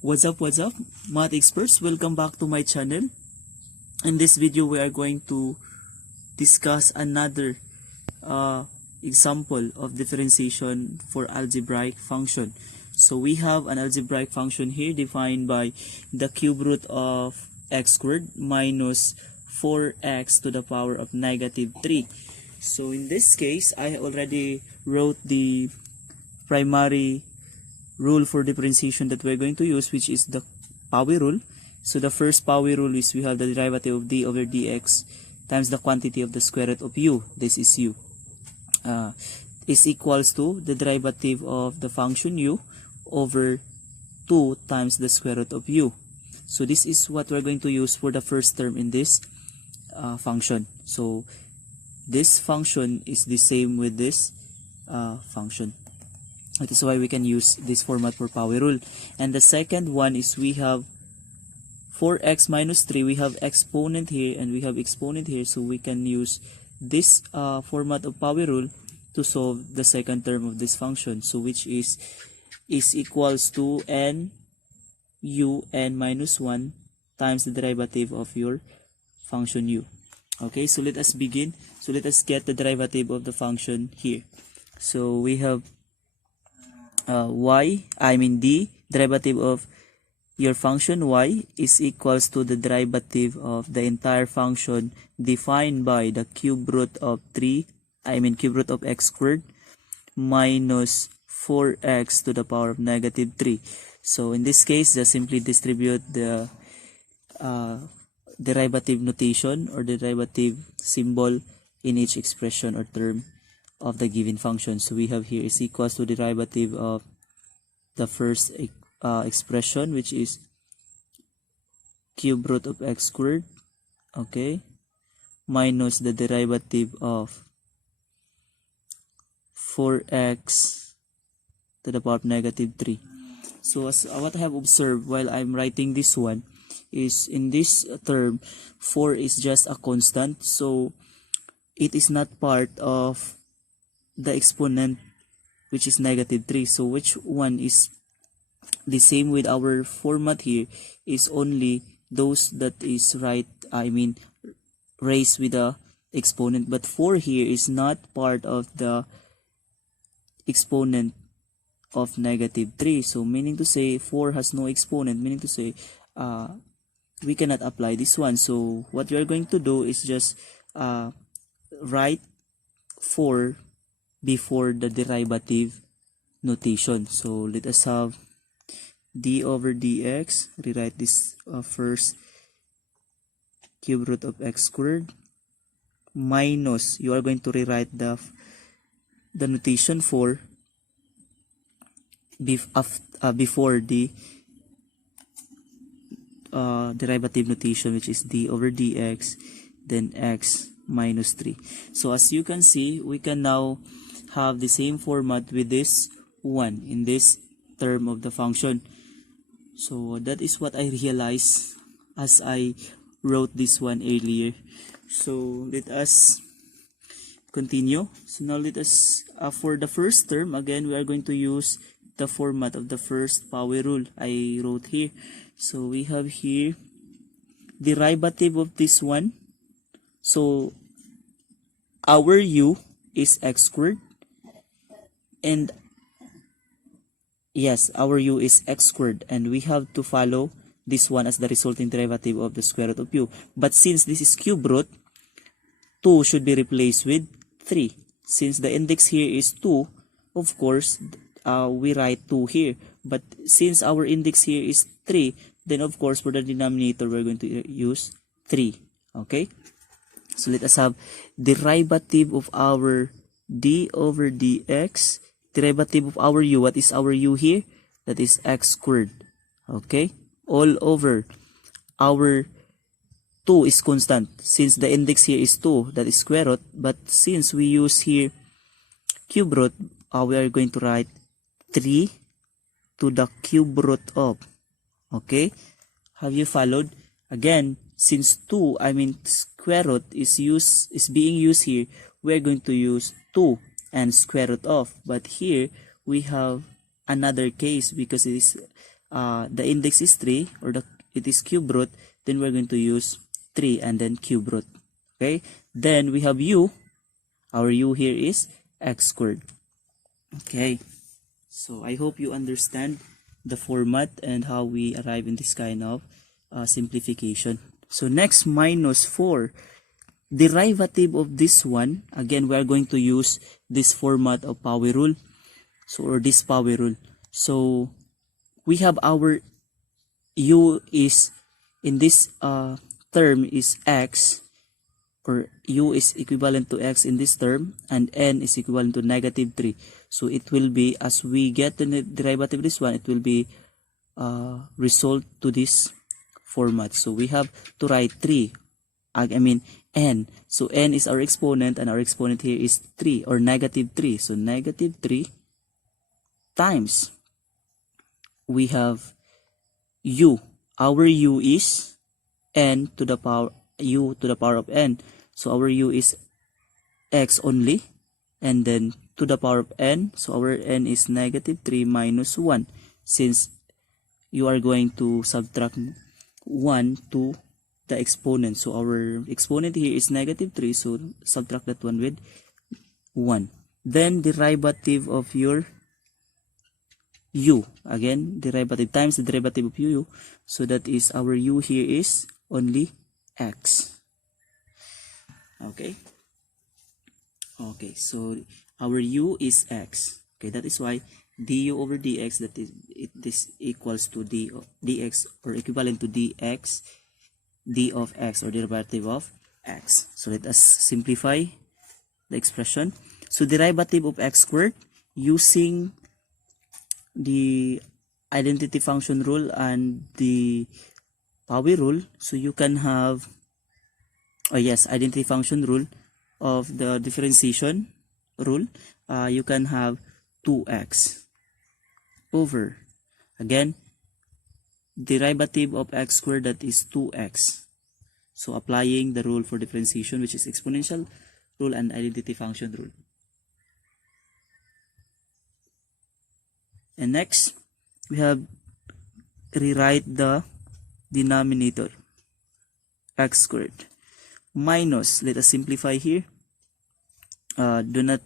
What's up, math experts? Welcome back to my channel. In this video, we are going to discuss another example of differentiation for algebraic function. So we have an algebraic function here defined by the cube root of x squared minus 4x to the power of negative 3. So in this case, I already wrote the primary rule for differentiation that we're going to use, which is the Pauli rule. So the first Pauli rule is we have the derivative of d over dx times the quantity of the square root of u, this is u, is equals to the derivative of the function u over 2 times the square root of u. So this is what we're going to use for the first term in this function. So this function is the same with this function. That is why we can use this format for Pauli rule. And the second one is we have 4x minus 3. We have exponent here and we have exponent here. So we can use this format of Pauli rule to solve the second term of this function. So which is equals to n minus 1 times the derivative of your function u. Okay, so let us begin. So let us get the derivative of the function here. So we have d derivative of your function y is equals to the derivative of the entire function defined by the cube root of cube root of x squared minus 4x to the power of negative 3. So in this case, just simply distribute the derivative notation or derivative symbol in each expression or term of the given function. So we have here is equals to derivative of the first expression, which is cube root of x squared, okay, minus the derivative of 4x to the power of negative 3. So as what I have observed while I'm writing this one is in this term 4 is just a constant, so it is not part of the exponent, which is negative 3. So which one is the same with our format here is only those that is raised with the exponent, but 4 here is not part of the exponent of negative 3. So meaning to say 4 has no exponent, meaning to say we cannot apply this one. So what you are going to do is just write 4 before the derivative notation. So let us have d over dx, rewrite this first cube root of x squared minus, you are going to rewrite the notation for before the derivative notation, which is d over dx then x minus 3. So as you can see, we can now have the same format with this one in this term of the function. So that is what I realized as I wrote this one earlier. So let us continue. So now let us for the first term, again we are going to use the format of the first Pauli rule I wrote here. So we have here derivative of this one. So our u is x squared, and yes, our u is x squared, and we have to follow this one as the resulting derivative of the square root of u. But since this is cube root, 2 should be replaced with 3. Since the index here is 2, of course we write 2 here, but since our index here is 3, then of course for the denominator we're going to use 3. Okay, so let us have derivative of our d over dx, derivative of our u. What is our u here? That is x squared. Okay, all over our 2 is constant. Since the index here is 2, that is square root, but since we use here cube root, we are going to write 3 to the cube root of. Okay, have you followed? Again, since square root is being used here, we are going to use 2 and square root of. But here we have another case because it is the index is 3 or it is cube root, then we're going to use 3 and then cube root. Okay, then we have u. Our u here is x squared. Okay, so I hope you understand the format and how we arrive in this kind of simplification. So next, minus 4. Derivative of this one, again we are going to use this format of power rule, so or this power rule. So we have our u is in this term is x, or u is equivalent to x in this term, and n is equivalent to negative 3. So it will be, as we get the derivative of this one, it will be result to this format. So we have to write 3, n. So n is our exponent, and our exponent here is 3 or negative 3. So negative 3 times, we have u. Our u is n to the power u to the power of n. So our u is x only, and then to the power of n. So our n is negative 3 minus 1, since you are going to subtract 1 to the exponent. So our exponent here is negative 3, so subtract that one with 1. Then derivative of your u, again derivative times the derivative of u, so that is our u here is only x. Okay, so our u is x. Okay, that is why du over dx, that is this equals to dx, or equivalent to dx, d of x, or derivative of x. So let us simplify the expression. So derivative of x squared, using the identity function rule and the power rule, so you can have identity function rule of the differentiation rule, you can have 2x over, again, derivative of x squared, that is 2x. So applying the rule for differentiation, which is exponential rule and identity function rule. And next, we have rewrite the denominator, x squared, minus, let us simplify here. Do not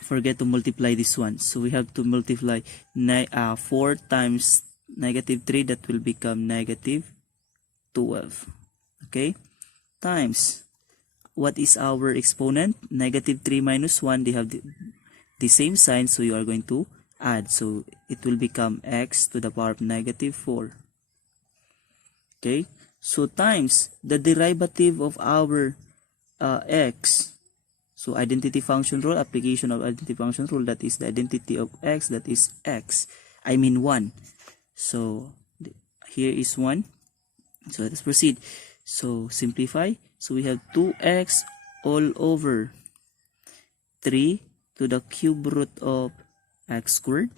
forget to multiply this one. So we have to multiply 4 times negative 3, that will become negative 12. Okay, times, what is our exponent? Negative 3 minus 1, they have the same sign, so you are going to add. So it will become x to the power of negative 4. Okay, so times the derivative of our x. So identity function rule, application of identity function rule, that is the identity of x, that is x. 1. So here is 1. So let us proceed. So simplify. So we have 2x all over 3 to the cube root of x squared,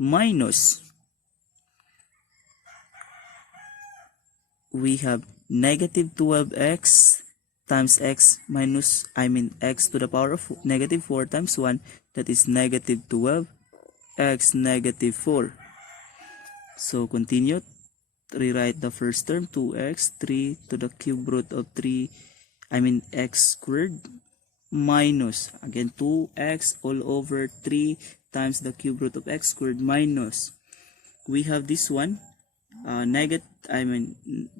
minus, we have negative 12x times x minus, x to the power of negative 4 times 1, that is negative 12 x negative 4. So continue, rewrite the first term, 2x, 3 to the cube root of 3, x squared, minus, again 2x all over 3 times the cube root of x squared, minus, we have this one,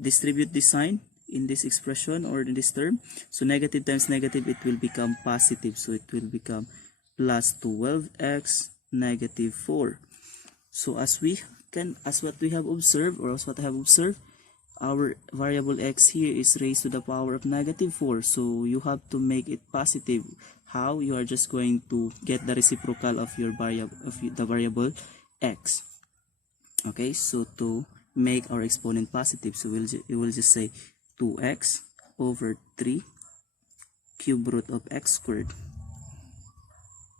distribute this sign in this expression or in this term. So negative times negative, it will become positive, so it will become plus 12x negative 4. So as what we have observed, or as what I have observed, our variable x here is raised to the power of negative 4, so you have to make it positive. How? You are just going to get the reciprocal of your the variable x. Okay, so to make our exponent positive, so you will just say 2x over 3 cube root of x squared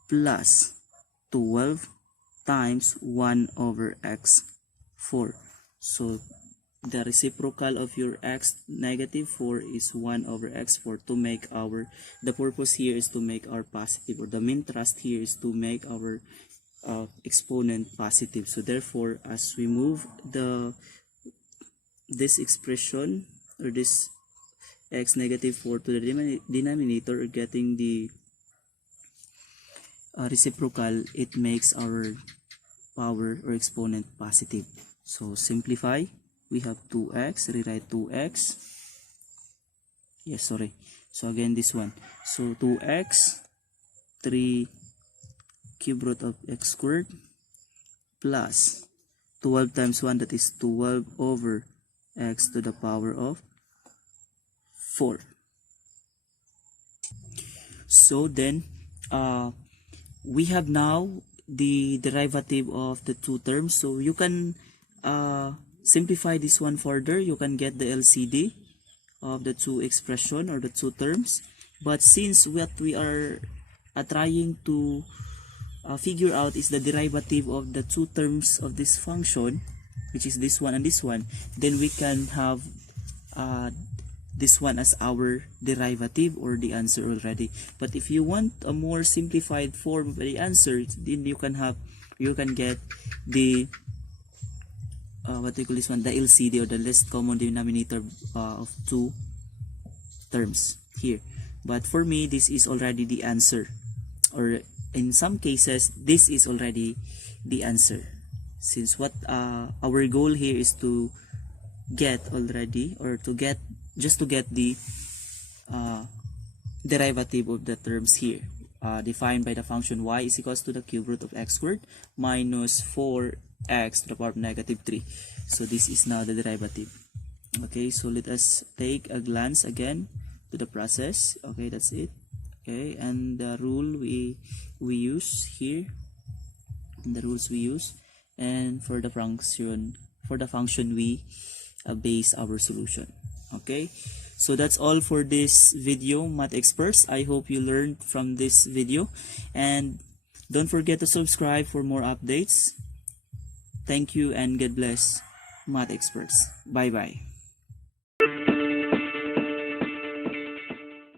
plus 12 times 1 over x 4. So the reciprocal of your x negative 4 is 1 over x4. To make the purpose here is to make our positive, or the main thrust here is to make our exponent positive. So therefore, as we move this expression, or this x negative 4 to the denominator, or getting the reciprocal, it makes our power or exponent positive. So simplify, we have 2x, rewrite 2x. Yes, sorry. So again, this one. So 2x, 3 cube root of x squared, plus 12 times 1, that is 12 over x to the power of 4. So then, we have now the derivative of the two terms. So you can simplify this one further. You can get the LCD of the two expression or the two terms. But since what we are trying to figure out is the derivative of the two terms of this function, which is this one and this one, then we can have this one as our derivative or the answer already. But if you want a more simplified form of the answer, then you can get the what do you call this one, the LCD, or the least common denominator of two terms here. But for me, this is already the answer, or in some cases this is already the answer, since what our goal here is to get already, or to get the derivative of the terms here, defined by the function y is equals to the cube root of x squared minus 4x to the power of negative 3. So this is now the derivative. Okay, so let us take a glance again to the process. Okay, that's it. Okay, and the rule we use here, and the rules we use, and for the function we base our solution. Okay, so that's all for this video, math experts. I hope you learned from this video, and don't forget to subscribe for more updates. Thank you and God bless, math experts. Bye bye.